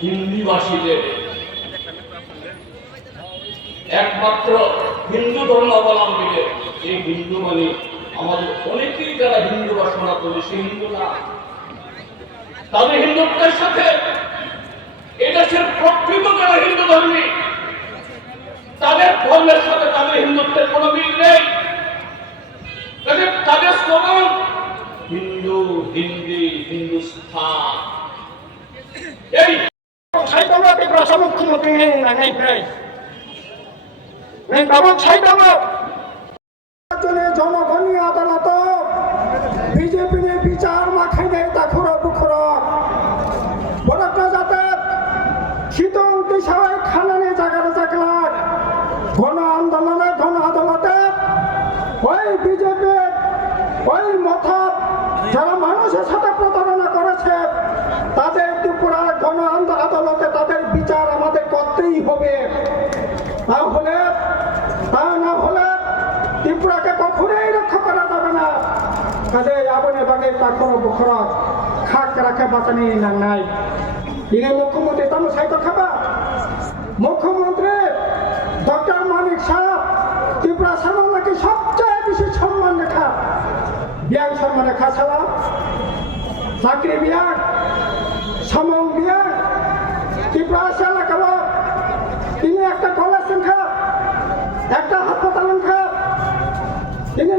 হিন্দিভাষীদের একমাত্র হিন্দু ধর্মাবলম্বীদের। এই হিন্দু মানে আমাদের অনেকেই যারা হিন্দু বাসনা করে, সে হিন্দু না। তাদের হিন্দুত্বের সাথে এদেশের প্রকৃত যারা হিন্দু ধর্মী, তাদের ধর্মের সাথে তাদের হিন্দুত্বের কোনো মিল নেই। তাদের তাদের স্লোগান, হিন্দু, হিন্দি, হিন্দুস্থান। এই 무등행 나가이프라이 나무 차이다마 전에 জনগণই আদালত। বিজেপি নে বিচার মাখাই নাই তাখরা বুখরা বড়টা যাতে শীতল দিশায় তা খরব খরচ খাক রাখা বাঁচানি নাংনাই ইনি মুখ্যমন্ত্রী, তামো সাইতো খাবা? মুখ্যমন্ত্রী, ডক্টর মানিক সাহ ত্রিপুরা সামান্যকে সবচেয়ে বেশি সম্মান রেখা? বিয়ান সম্মান রেখা ছাড়া চাকরি বিয়ান সমং বিয়ান ত্রিপুরা সালা খাবার তিনি একটা কলেজ সংখ্যা, একটা হাসপাতাল সংখ্যা। তিনি